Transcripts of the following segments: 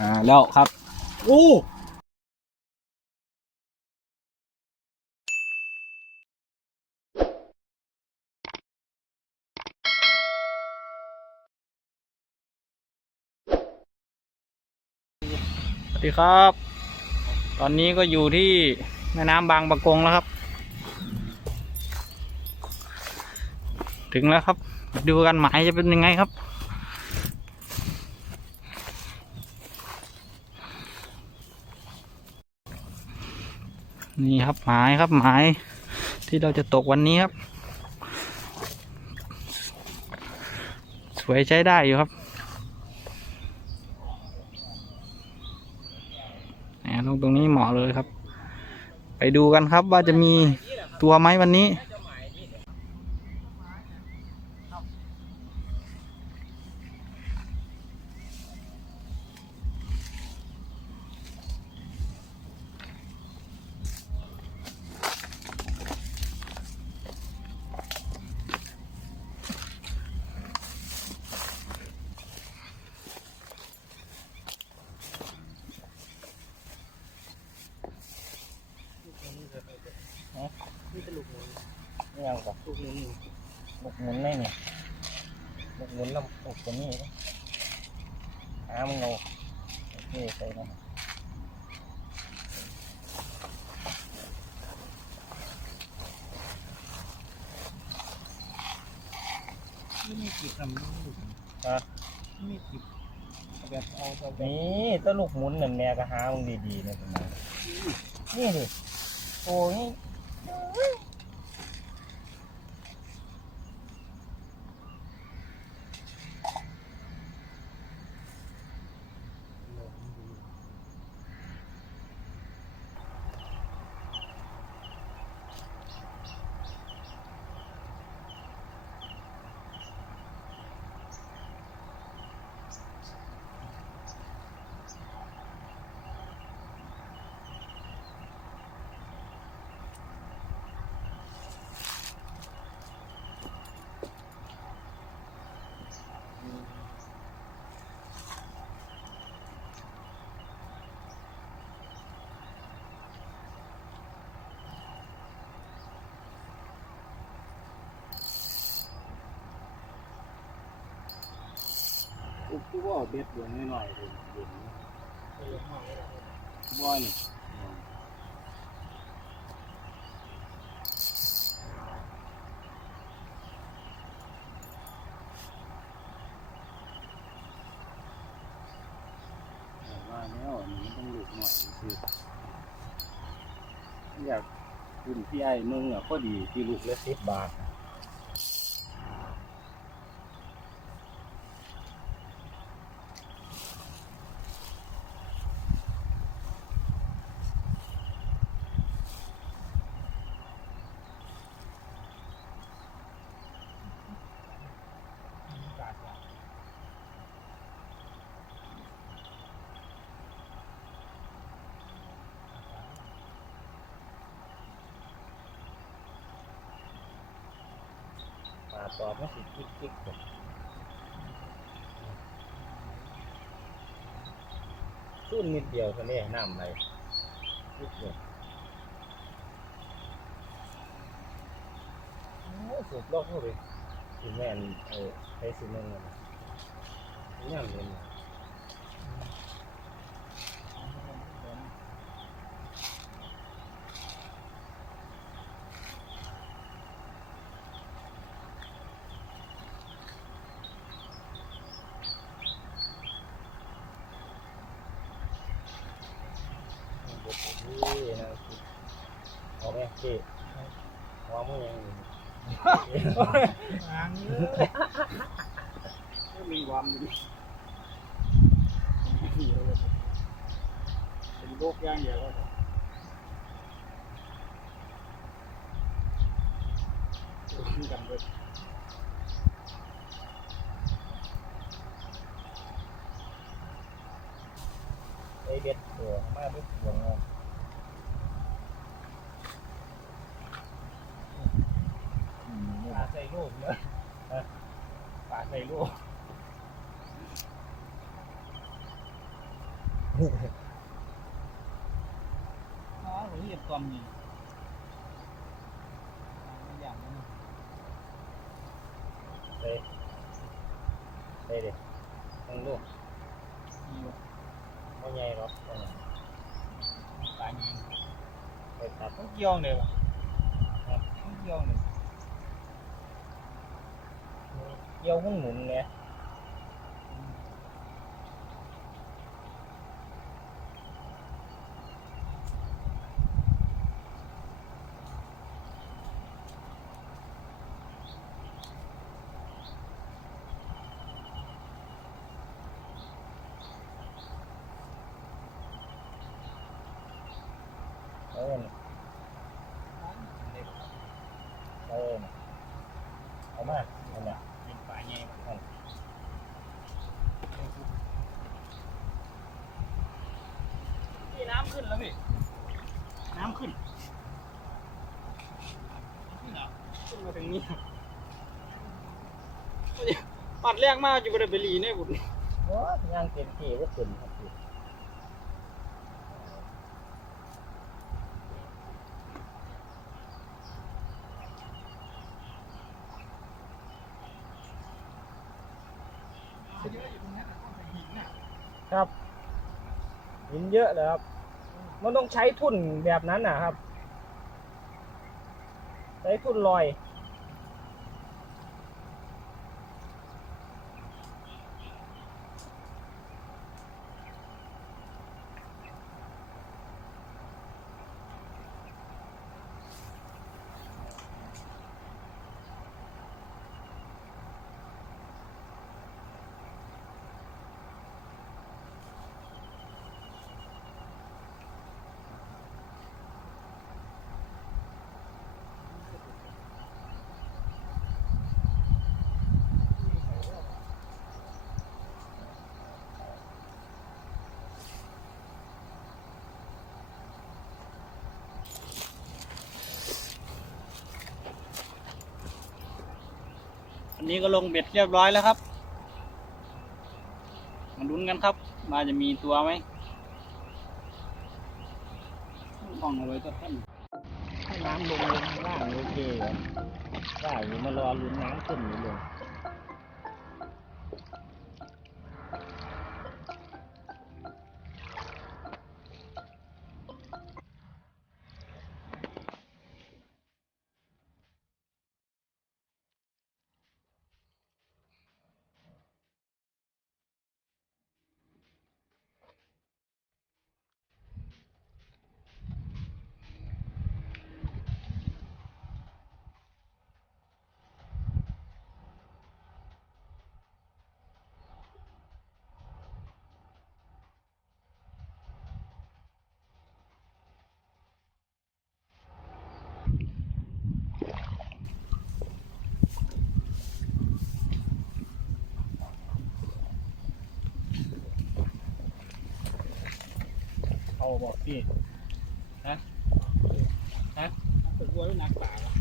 อ่าแล้วครับโอ้สวัสดีครับ ตอนนี้ก็อยู่ที่แม่น้ำบางปะกงแล้วครับ ถึงแล้วครับ ดูกันหมายจะเป็นยังไงครับ นี่ครับหมายครับหมายที่เราจะตกวันนี้ครับ สวยใช้ได้อยู่ครับลงตรงนี้เหมาะเลยครับ ไปดูกันครับว่าจะมีตัวไหมวันนี้ นี่ ยังกับลูกนี้ลูกหมุนได้เนี่ยลูกหมุนแล้วลูกตัวนี้นะหามึงเอาโอเคใส่นะไม่จิบทำลูกฮะไม่จิบแบบเอาตัวแบบนี่ถ้าลูกหมุนนั่นแม่ก็หามึงดีๆเนี่ยประมาณนี่ดิโอ้ย อุปว่าเบ็ดดวงน้อยๆเลยเห็นบ่นี่ว่าแล้วมันต้องลูกหน่อยคืออยากคุณพี่ไอ้มึงอะพอดีที่ลูกละสิบบาท ปลา ตอบไม่สิคิกคิกเลยสู้นิดเดียวเท่านี้น้ำไหลนิดเดียวโอ้สูบลอกเข้าไปสิแม่นเออใช้สิแม่นนะนี่ยเลยนะ ม่มีวันดิเป็นโรคย่างเดียวก็พอขึ้นกันเลย ไอเด็ดตัวมาด้วยตัวงง ปลาใส่ลูกเลยปลาใส่ลูก อ๋อผมเหยียบตอมนี่อย่างนี้ เฮ้ยเฮ้ยเด็กมึงดู มีวะ ไม่ใหญ่หรอกนั่นน่ะ ปลายิ งไปตัดต้องเกี่ยวเลยวะต้องเกี่ยวเลย เกี่ยวหุ้นหมุนไงออน่ะเออน่ะเอามาเอามา เป็นปลาใหญ่วะ นั่น พี่น้ำ ขึ้นแล้วพี่ น้ำขึ้นขึ้นเหรอขึ้นมาถึงนี้ปัดแรกมากอยู่บริเวณลีเนี่ยบุญโอ้ยย่างเต็มที่ก็ขึ้นครับพี่ครับหินเยอะเลยครับ มันต้องใช้ทุ่นแบบนั้นนะครับ ใช้ทุ่นลอย นี้ก็ลงเบ็ดเรียบร้อยแล้วครับ มาลุ้นกันครับมาจะมีตัวไหมมองเอาไว้ก็ท่านให้น้ำลงลงล่างโอเคเหรอได้อยู่มารอลุ้นน้ำขึ้นอยู่เลย เอาบอกพี่ฮะฮะตะกัวหรือนักป่าวะ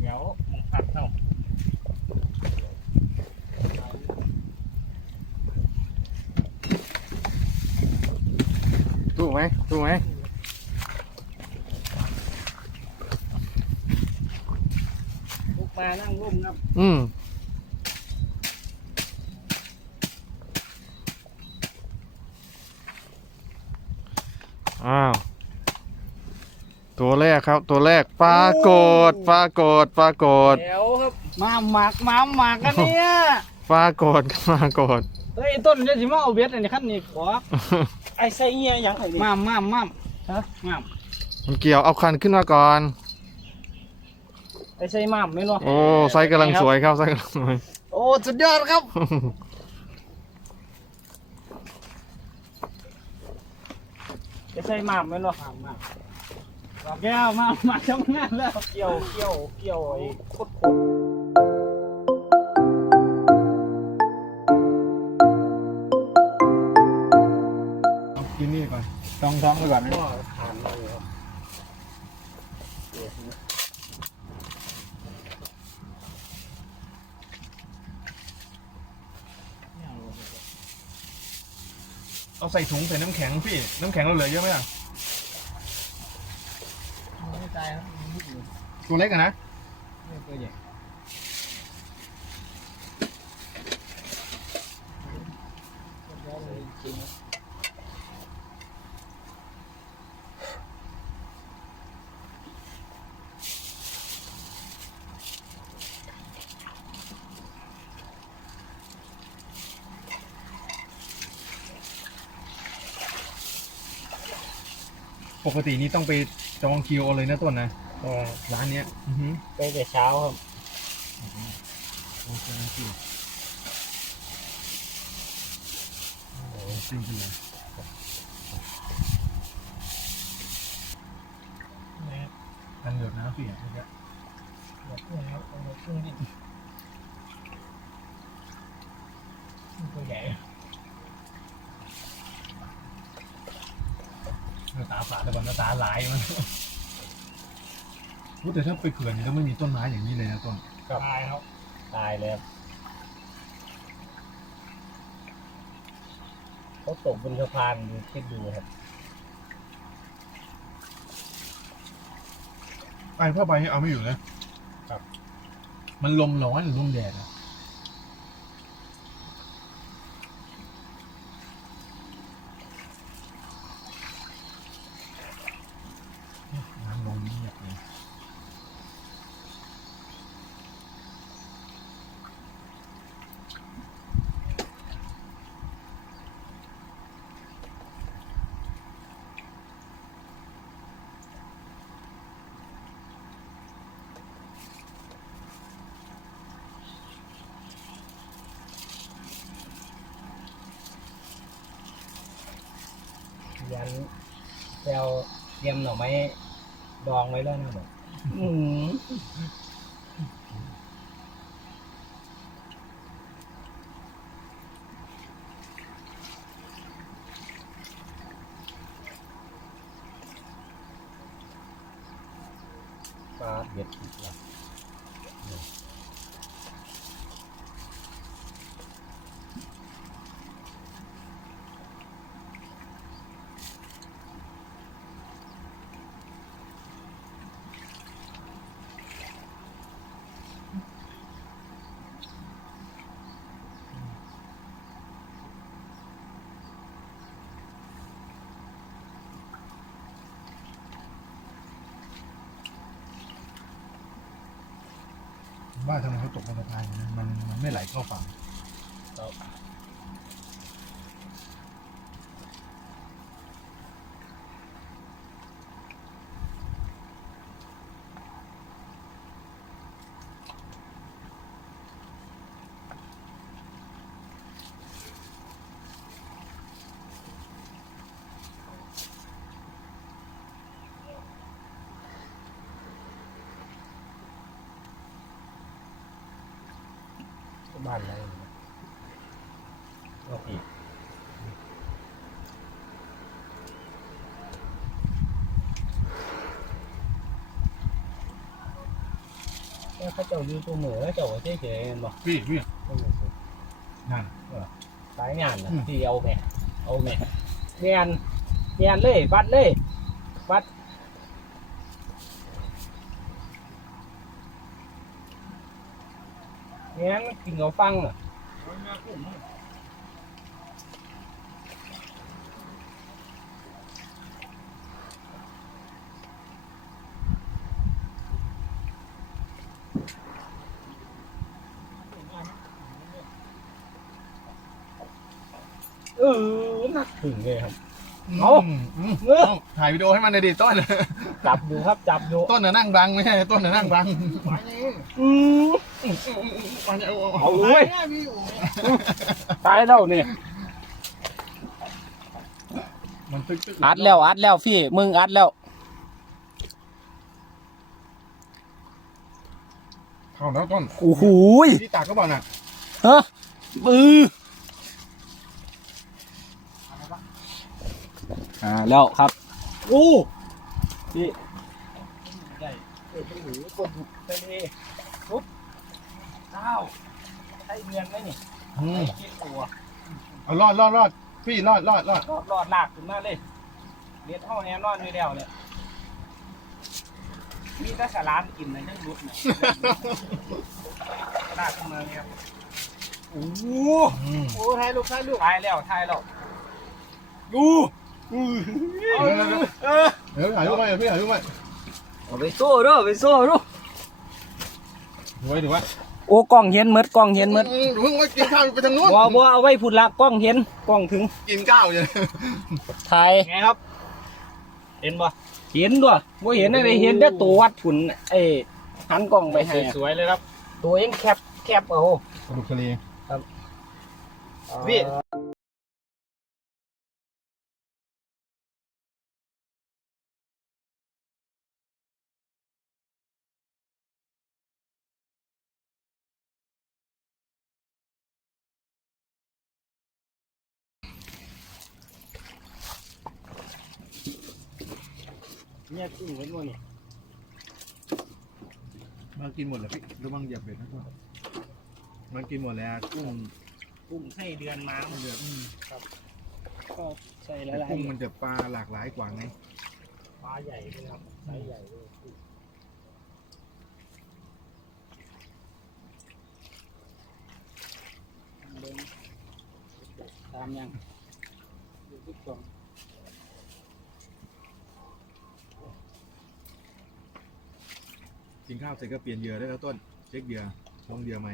เดี๋ยวมึงพัดเข้าถูกไหมถูกไหมลุกมานั่งร่มครับ อืมอ้าว ตัวแรกครับ ตัวแรกปลากดปลากดปลากดเดี๋ยวครับมาหมักมาหมักกันเนี่ย Dạ. ปลากดปลากดเฮ้ยต้นจะสิมาเอาเบ็ดอันนี้ขั้นนี้ขอไอ้ไส้เงี้ยยังไงนี่มามมามมามฮะมามมันเกี่ยวเอาคันขึ้นมาก่อนไอ้ไส้หม่ำไม่รู้โอ้ไซส์กำลังสวยครับไซส์กำลังสวยโอ้สุดยอดครับไอ้ไส้หม่ำไม่รู้มามมามบอก แก้วมา มาทำงานแล้ว เกี่ยว เกี่ยว เกี่ยวไอ้โคตรกินนี่ก่อนท้องท้องไปก่อนนะเอาใส่ถุงใส่น้ำแข็งพี่ น้ำแข็งเราเหลือเยอะไหมอะ ตัวเล็กอะนะไม่ตัวใหญ่เรียบร้อยเลยจริงๆปกตินี่ต้องไปจองคิวเอาเลยนะต้นนะ ก็ร้านเนี้ยอือหือไปแต่เช้าครับโอเคนะพี่โอ้จริงจริงนะครับกันเดือดน้ำพี่อะเมื่อกี้หมดเครื่องครับหมดเครื่องดินตัวใหญ่หน้าตาฝาดแต่ก่อนหน้าตาลายมัน รู้แต่ถ้าไปเขื่อนนี่ต้องไม่มีต้นไม้อย่างนี้เลยนะต้นตายครับตายเลยครับเขาตกบนสะพานดูคิดดูครับไอ้ผ้าใบนี่เอาไม่อยู่เลยครับ มันลมร้อนหรือลมแดดอะน้ำลงเงียบเลย ยันแซวเตรียมหน่อไม้ดองไว้แล้วนะบอก ว่าทำไมเขาตกบนสะพานนะมันมันไม่ไหลเข้าฝั่ง บ้านอะไรนะก็ผิดแล้วเขาเจ้าอยู่ตัวเหมือเจ้าก็เฉยๆเห็นบ่พี่พี่ต้องรู้สึกนั่นสายงานนะอืมที่เอาแม่เอาแม่เนียนเนียนเลยวัดเลยวัดเนียน กินเขาฟังอะเออนักถึงเลยครับ เอามอืมเนื้อเอาถ่ายวิดีโอให้มันหน่อยดิต้น จับดูครับจับดูต้นน่ะนั่งบังไม่ใช่ต้นน่ะนั่งบัง อืม เอาเนี่ยเอาเอาเอาเลยตายแล้วเนี่ยมันตึกตึกอัดแล้วอัดแล้วพี่ มึงอัดแล้วเข้าแล้วต้นโอ้โหยที่ตากก็บอกน่ะฮะมืออ่าแล้วครับโอ้พี่ใหญ่เออเป็นหูกดไปเลยปุ๊บ เต้าใช่เงินไหมนี่อืมคิดตัวเอารอดรอดรอดพี่รอดรอดรอดรอดรอดลากขึ้นมาเลยเด็ดเท่าแน่นอนอยู่แล้วเนี่ยมีแต่สลามกินเลยทั้งรุดเนี่ยลากขึ้นมาเนี่ยครับโอ้โหโอ้ถ่ายลูกถ่ายลูกถ่ายแล้วถ่ายแล้วดูเออเออเดี๋ยวถ่ายรูปไปเดี๋ยวพี่ถ่ายรูปไปเอาไปโซ่ด้วยไปโซ่ด้วยไว้ถือว่า โอ้กล้องเห็นหมดกล้องเห็นหมดเพิ่งว่ากินข้าวไปทางนู้นบ่บ่เอาไว้พุ่นละกล้องเห็นกล้องถึงกินข้าวอยู่ถ่ายไงครับ เห็นบ่เห็นด้วยบ่เห็นอะไรเห็นแต่ตัววัดพุ่นเอ้หันกล้องไปให้สวยเลยครับ ตัวยังแคบแคบเอากระดูกทะเลพี่ เนี่ยกุ้งเห็นบ่นี่มันกินหมดแล้วพี่ระวังเหยียบเบ็ดนะพ่อมันกินหมดแล้วกุ้งกุ้งไส้เดือนม้ามันเหลืออืมก็ใส่หแต่ลายกุ้งมันจะปลาหลากหลายกว่าไงๆปลาใหญ่เลยครับไซส์ใหญ่เลยเบิ่งตามยังดูทุกกล่อง กินข้าวเสร็จก็เปลี่ยนเหยื่อได้แล้วต้น เช็คเหยื่อลงเหยื่อไหม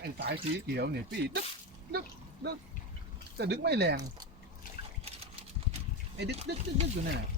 ไอ้สายสีเขียวเนี่ยพี่ดึกดึกดึกแต่ดึกไม่แรง ไอ้ดึกดึกดึกดึกอยู่นั่นน่ะ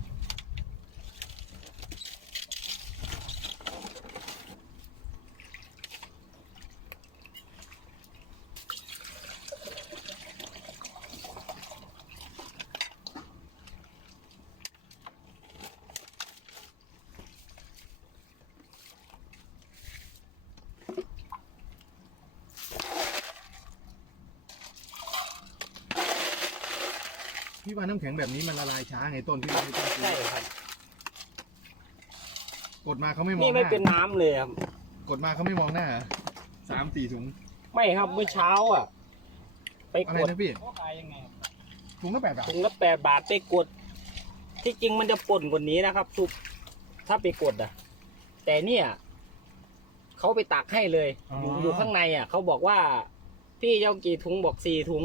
พี่ว่าน้ำแข็งแบบนี้มันละลายช้าไงต้นพี่ไม่ต้องซื้ใช่อครับกดมาเขาไม่มองนี่หไม่น้าเป็นน้ำเลยครับกดมาเขาไม่มองหน้าเหรอสามสี่ถุงไม่ครับเมื่อเช้าอะ ไปอะไรกดนะพี่เขาขายยังไงถุงละแปดบาทถุงละแปดบาทไปกด ที่จริงมันจะป่นกว่านี้นะครับทุกถ้าไปกดอะ แต่เนี่ยเขาไปตักให้เลย อยู่อยู่ข้างในอะเขาบอกว่า พี่เจ้ากี่ถุงบอกสี่ถุง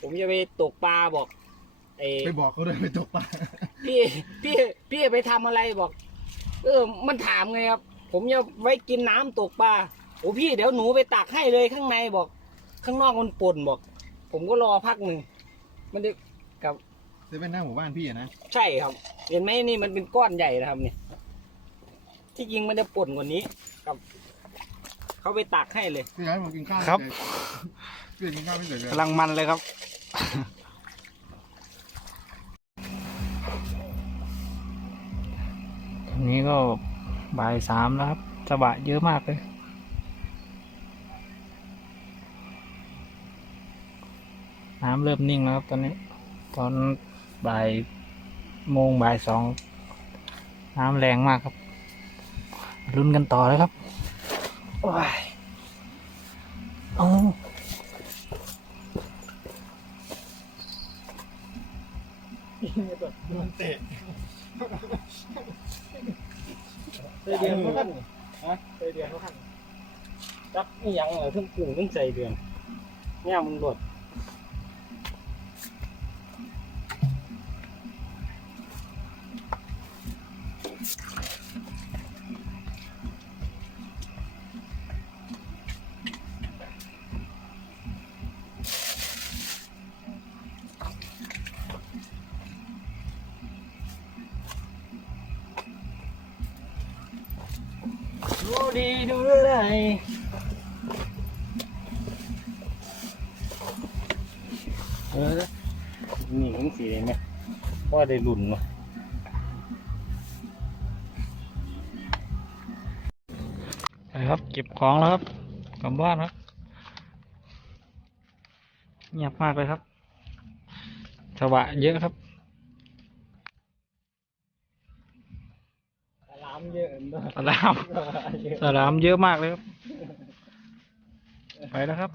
ผมจะไปตกปลาบอกเอไปบอกเขาด้วยไปตกปลาพี่พี่พี่ไปทำอะไรบอก เออ มันถามไงครับ ผมจะไว้กินน้ำตกปลาโอ้พี่เดี๋ยวหนูไปตักให้เลยข้างในบอก ข้างนอกมันป่นบอก ผมก็รอพักหนึ่งมันจะกับเซเว่นหน้าหมู่บ้านพี่อะนะใช่ครับ เห็นไหมนี่มันเป็นก้อนใหญ่นะครับเนี่ยที่จริงมันจะป่นกว่านี้กับเขาไปตักให้เลยพี่ย้ายมากินข้าวครับพี่กินข้าวไม่เสร็จเลยกำลังมันเลยครับ ตอนนี้ก็บ่ายสามแล้วครับสบะเยอะมากเลยน้ำเริ่มนิ่งแล้วครับตอนนี้ ตอนบ่ายโมงบ่ายสองน้ำแรงมากครับลุ้นกันต่อเลยครับโอ้ยเอา มันเตะใส่เดือนเขาขั้นฮะใส่เดือนเขาขั้นจับนี่ยังเหรอทั้งกุ้งทั้งใส่เดือนเนี่ยมึงหลดดู นี่ของสีได้ไหมว่าได้รุ่นเนาะครับเก็บของแล้วครับกลับบ้านครับเงียบมากเลยครับสวะเยอะครับสลามเยอะสลามสลามเยอะมากเลยครับ ไปแล้วครับ